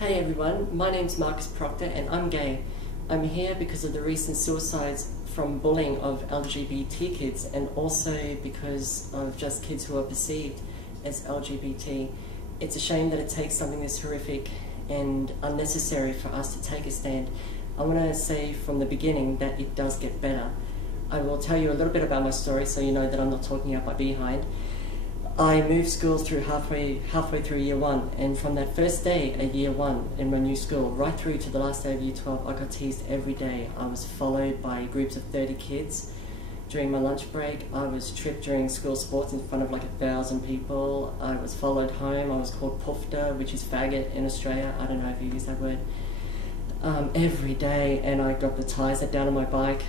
Hey everyone, my name's Marcus Proctor and I'm gay. I'm here because of the recent suicides from bullying of LGBT kids and also because of just kids who are perceived as LGBT. It's a shame that it takes something this horrific and unnecessary for us to take a stand. I want to say from the beginning that it does get better. I will tell you a little bit about my story so you know that I'm not talking out my behind. I moved schools through halfway through year one, and from that first day at year one in my new school, right through to the last day of year 12, I got teased every day. I was followed by groups of 30 kids during my lunch break. I was tripped during school sports in front of like 1,000 people. I was followed home. I was called Proctor, which is faggot in Australia. I don't know if you use that word. Every day, and I got the tyres down on my bike,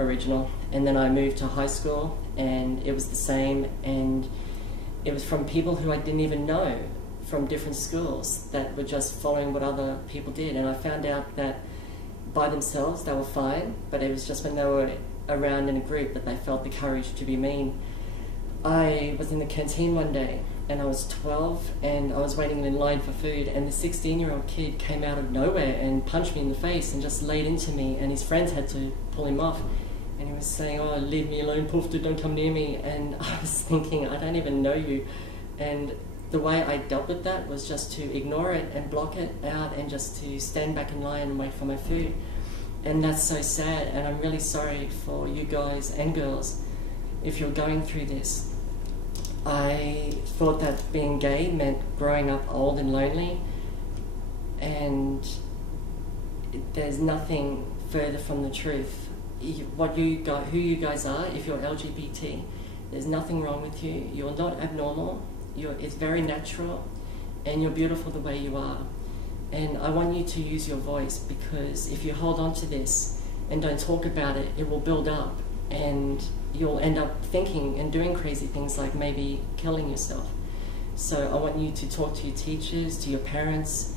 original. And then I moved to high school, and it was the same, and it was from people who I didn't even know from different schools that were just following what other people did. And I found out that by themselves they were fine, but it was just when they were around in a group that they felt the courage to be mean. I was in the canteen one day and I was 12 and I was waiting in line for food, and the 16-year-old kid came out of nowhere and punched me in the face and just laid into me, and his friends had to pull him off. And he was saying, "Oh, leave me alone, Proctor, don't come near me." And I was thinking, I don't even know you. And the way I dealt with that was just to ignore it and block it out and just to stand back in line and wait for my food. And that's so sad, and I'm really sorry for you guys and girls if you're going through this. I thought that being gay meant growing up old and lonely, and there's nothing further from the truth. Who you guys are, if you're LGBT, there's nothing wrong with you. You're not abnormal. It's very natural, and you're beautiful the way you are. And I want you to use your voice, because if you hold on to this and don't talk about it, it will build up, and you'll end up thinking and doing crazy things like maybe killing yourself. So I want you to talk to your teachers, to your parents,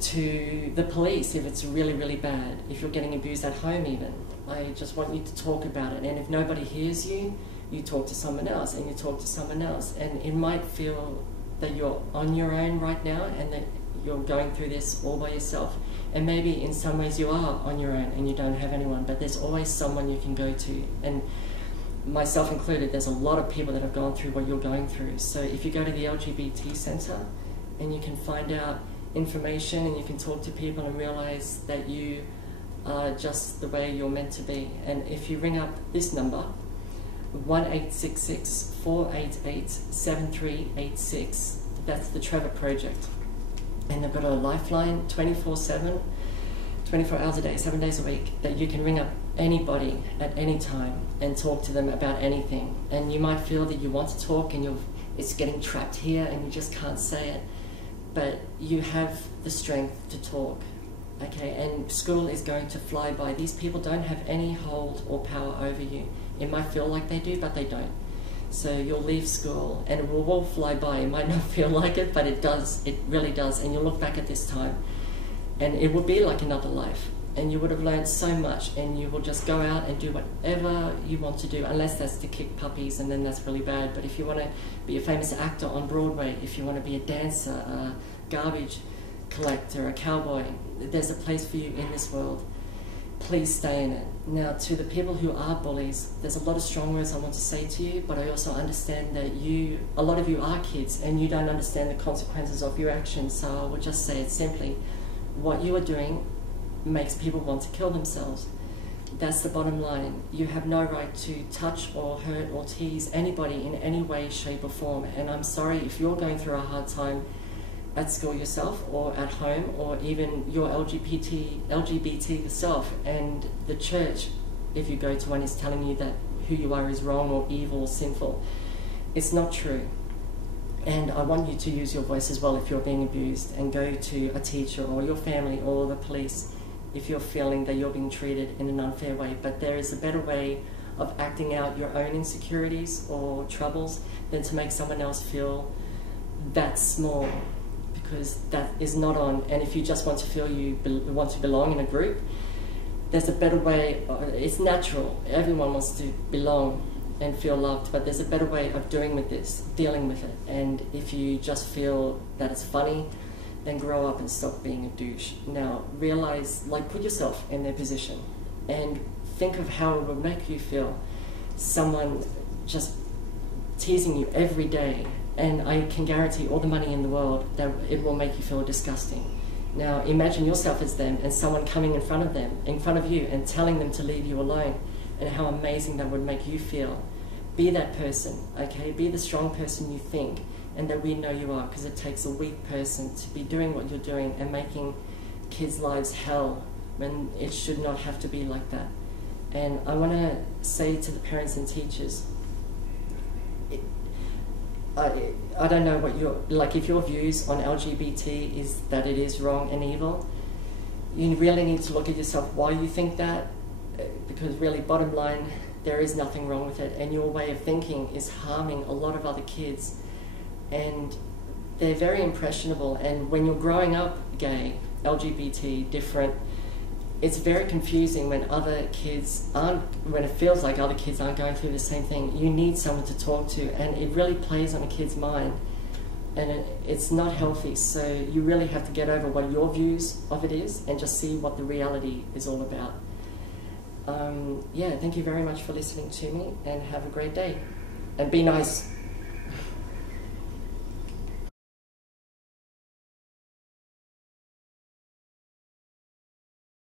to the police if it's really, really bad, if you're getting abused at home even. I just want you to talk about it, and if nobody hears you, you talk to someone else, and you talk to someone else, and it might feel that you're on your own right now and that you're going through this all by yourself, and maybe in some ways you are on your own and you don't have anyone, but there's always someone you can go to, and myself included, there's a lot of people that have gone through what you're going through. So if you go to the LGBT Centre and you can find out information and you can talk to people and realize that you are just the way you're meant to be. And if you ring up this number, 1-866-488-7386, that's the Trevor Project. And they've got a lifeline 24/7, 24 hours a day, 7 days a week, that you can ring up anybody at any time and talk to them about anything. And you might feel that you want to talk and it's getting trapped here and you just can't say it, but you have the strength to talk. Okay, and school is going to fly by. These people don't have any hold or power over you. It might feel like they do, but they don't. So you'll leave school and it will all fly by. It might not feel like it, but it does. It really does. And you'll look back at this time and it will be like another life. And you would have learned so much, and you will just go out and do whatever you want to do, unless that's to kick puppies, and then that's really bad. But if you want to be a famous actor on Broadway, if you want to be a dancer, a garbage collector, a cowboy, there's a place for you in this world. Please stay in it. Now, to the people who are bullies, there's a lot of strong words I want to say to you, but I also understand that a lot of you are kids and you don't understand the consequences of your actions. So I will just say it simply: what you are doing makes people want to kill themselves. That's the bottom line. You have no right to touch or hurt or tease anybody in any way, shape or form. And I'm sorry if you're going through a hard time at school yourself, or at home, or even you're LGBT yourself, and the church, if you go to one, is telling you that who you are is wrong or evil or sinful. It's not true. And I want you to use your voice as well if you're being abused, and go to a teacher or your family or the police if you're feeling that you're being treated in an unfair way. But there is a better way of acting out your own insecurities or troubles than to make someone else feel that small, because that is not on. And if you just want to feel you want to belong in a group, there's a better way. It's natural. Everyone wants to belong and feel loved, but there's a better way of dealing with it. And if you just feel that it's funny, then grow up and stop being a douche. Now realize, like, put yourself in their position and think of how it would make you feel. Someone just teasing you every day, and I can guarantee all the money in the world that it will make you feel disgusting. Now imagine yourself as them and someone coming in front of you and telling them to leave you alone, and how amazing that would make you feel. Be that person, okay? Be the strong person you think and that we know you are, because it takes a weak person to be doing what you're doing and making kids' lives hell when it should not have to be like that. And I want to say to the parents and teachers, I don't know what your, like, if your views on LGBT is that it is wrong and evil, you really need to look at yourself why you think that, because really, bottom line, there is nothing wrong with it, and your way of thinking is harming a lot of other kids, and they're very impressionable. And when you're growing up gay, LGBT, different, it's very confusing when other kids aren't, when it feels like other kids aren't going through the same thing. You need someone to talk to, and it really plays on a kid's mind, and it's not healthy. So you really have to get over what your views of it is and just see what the reality is all about. Yeah, thank you very much for listening to me, and have a great day. And be nice.